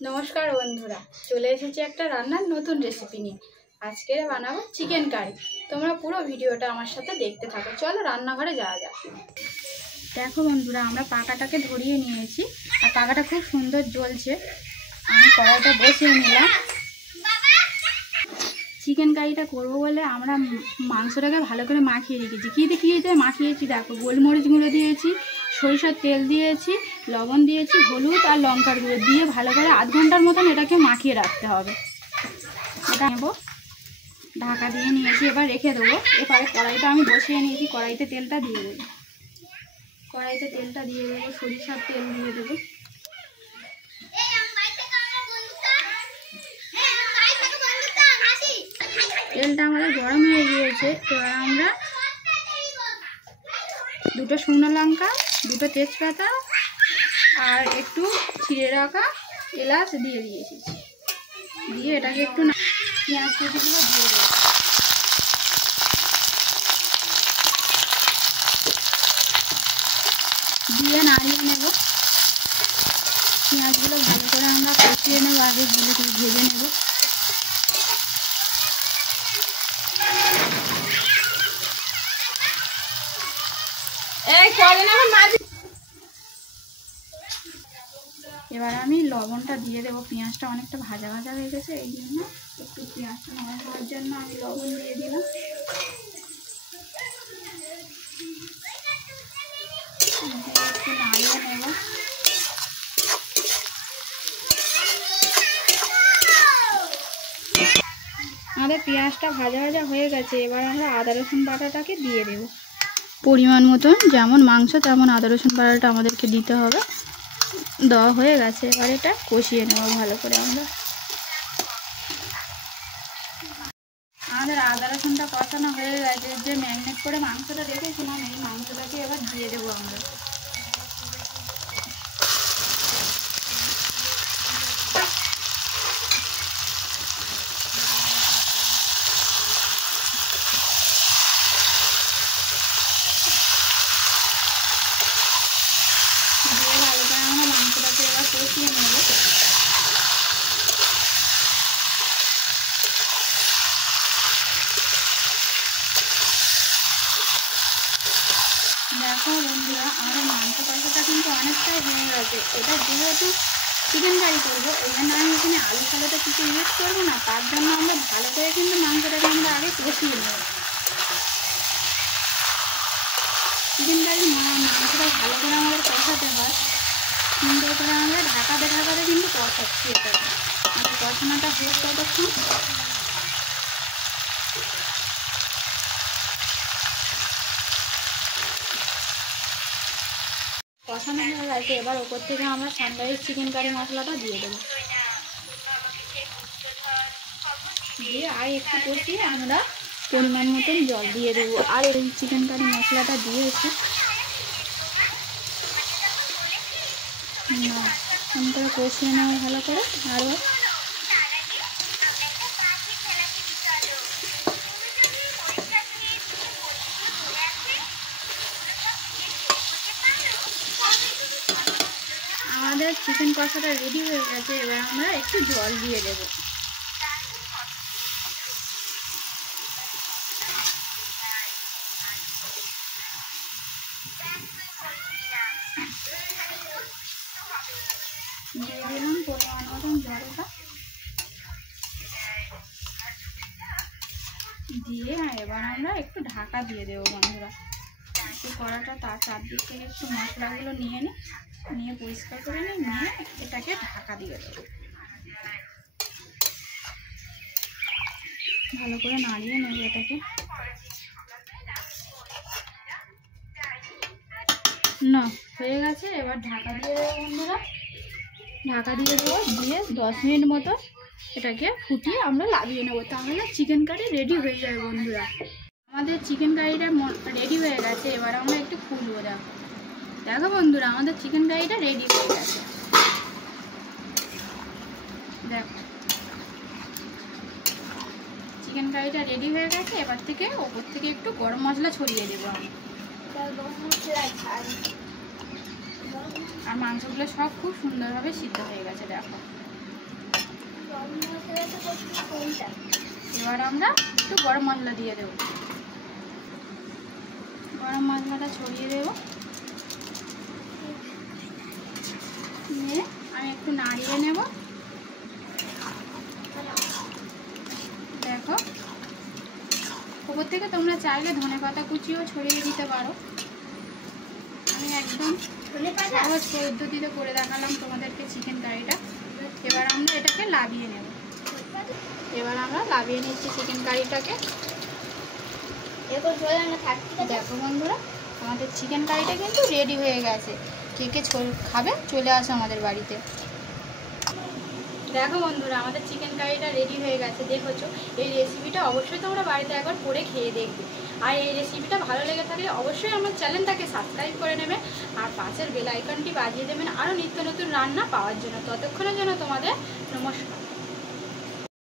नमस्कार बंधुरा चले एसेছি একটা রান্নার নতুন রেসিপি নিয়ে। আজকে বানাবো চিকেন কারি। তোমরা পুরো ভিডিওটা আমার সাথে দেখতে থাকো। চলো রান্নাঘরে যাওয়া যাক। দেখো বন্ধুরা, আমরা পাকাটাকে ধরিয়ে নিয়েছি আর পাকাটা খুব সুন্দর জ্বলছে। আমি কড়াইটা বসিয়ে নিলাম। চিকেন কারিটা করবো বলে আমরা মাংসটাকে ভালো করে মাখিয়ে রেখেছি। কী দিয়ে মাখিয়েছি দেখো, গোলমরিচ গুঁড়ো দিয়েছি, সরিষার তেল দিয়েছি, লবণ দিয়েছি, হলুদ আর লঙ্কার গুঁড়ো দিয়ে ভালো করে আধ ঘন্টার মতন এটাকে মাখিয়ে রাখতে হবে। এটা নেব, ঢাকা দিয়ে নিয়েছি, এবার রেখে দেবো। এবারে কড়াইটা আমি বসিয়ে নিয়েছি, কড়াইতে তেলটা দিয়ে দেবো। সরিষার তেল দিয়ে দেবো। তেলটা আমাদের গরম হয়ে গিয়েছে। এবার আমরা দুটো শুকনো লঙ্কা, দুটো তেজপাতা আর একটু ছিঁড়ে রাখা এলাচ দিয়ে দিয়েছি। দিয়ে এটাকে একটু পেঁয়াজ কুচিগুলো দিয়ে দেবো। দিয়ে নাড়িয়ে নেব। পেঁয়াজগুলো ভালো করে আমরা কষিয়ে নেব, আগে ভেজে নেব। এবার আমি লবণটা দিয়ে দেবো। পেঁয়াজটা অনেকটা ভাজা ভাজা হয়ে গেছে, এই জন্য একটু পেঁয়াজটা নরম হওয়ার জন্য আমি লবণ দিয়ে দিলাম। একটু নাড়িয়ে নেব। আমাদের পেঁয়াজটা ভাজা ভাজা হয়ে গেছে। এবার আমরা আদা রসুন বাটাটাকে দিয়ে দেব পরিমাণ মতন। যেমন মাংস তেমন আদা রসুন বাটাটা আমাদেরকে দিতে হবে। দেওয়া হয়ে গেছে, এবার এটা কষিয়ে নেব ভালো করে। আমাদের আদা রসুনটা কষানো হয়ে গেছে। যে ম্যারিনেট করে মাংসটা রেখেছিলাম, এই মাংসটাকে এবার দিয়ে দেবো আমরা। মাংসটাকে এবার কষিয়ে নেব। দেখো বন্ধুরা, আমাদের মাংস কষাটা কিন্তু অনেকটাই হয়ে গেছে। এটা যেহেতু চিকেন কারি করবো, এখানে আমি এখানে আলু সালাটা কিছু ইউজ করবো না, তার জন্য আমরা ভালো করে কিন্তু মাংসটাকে আমরা আগে কষিয়ে নেব। চিকেন কারি মাংসটা ভালো করে আমাদের কষাতে হয়। সুন্দর করে আমরা ঢাকাতে কিন্তু কষাচ্ছি। এটা আমাদের কষানোটা হোক ততক্ষণ। কষানো হয়ে গেছে, এবার ওপর থেকে আমরা সানরাইজ চিকেন কারি মশলাটা দিয়ে দেবো। দিয়ে আর একটু কষিয়ে আমরা পরিমাণ মতন জল দিয়ে দেবো। আর এই চিকেন কারি মশলাটা দিয়েছি, করে কষিয়ে নেওয়া ভালো করে। আরও আমাদের চিকেন কষাটা রেডি হয়ে গেছে। এবার আমরা একটু জল দিয়ে দেবো। দিয়ে দিলাম পরিমাণ মতন জলটা। দিয়ে এবার আমরা একটু ঢাকা দিয়ে দেবো বন্ধুরা। একটু কড়াটা তার চারদিক থেকে একটু মশলাগুলো নিয়ে পরিষ্কার করে নিয়ে এটাকে ঢাকা দিয়ে দেবো। ভালো করে নাড়িয়ে নেব এটাকে। না হয়ে গেছে, এবার ঢাকা দিয়ে দেবো বন্ধুরা। ঢাকা দিয়ে দেবো, দিয়ে 10 মিনিট মতো এটাকে ফুটিয়ে আমরা লাগিয়ে নেবো। তাহলে চিকেন কারি রেডি হয়ে যাবে বন্ধুরা। আমাদের চিকেন কারিটা রেডি হয়ে গেছে। এবার আমরা একটু ফুলবো। দেখো বন্ধুরা, আমাদের চিকেন কারিটা রেডি হয়ে গেছে। দেখো চিকেন কারিটা রেডি হয়ে গেছে। এবার থেকে ওপর থেকে একটু গরম মশলা ছড়িয়ে দেবো আমি। আর মাংসগুলো সব খুব সুন্দরভাবে সিদ্ধ হয়ে গেছে। দেখো এবার আমরা একটু গরম মশলা দিয়ে দেবো, গরম মশলাটা ছড়িয়ে দেবো, নিয়ে আমি একটু নাড়িয়ে নেব। দেখো উপর থেকে তোমরা চাইলে ধনেপাতা কুচিও ছড়িয়ে দিতে পারো। আমি একদম সহজ পদ্ধতিতে করে দেখালাম তোমাদেরকে চিকেন কারিটা। এবার আমরা এটাকে লাবিয়ে নেব। এবার আমরা লাবিয়ে নিচ্ছি চিকেন কারিটাকে। দেখো বন্ধুরা, আমাদের চিকেন কারিটা কিন্তু রেডি হয়ে গেছে। কে কে খাবে চলে আসো আমাদের বাড়িতে। দেখো বন্ধুরা, আমাদের চিকেন কারিটা রেডি হয়ে গেছে। দেখেছো, এই রেসিপিটা অবশ্যই তোমরা বাড়িতে একবার করে খেয়ে দেখবে। আর এই রেসিপিটা ভালো লেগে থাকলে অবশ্যই আমার চ্যানেলটাকে সাবস্ক্রাইব করে নেবে আর পাশের বেল আইকনটি বাজিয়ে দেবেন আরও নিত্য নতুন রান্না পাওয়ার জন্য। ততক্ষণের জন্য তোমাদের নমস্কার।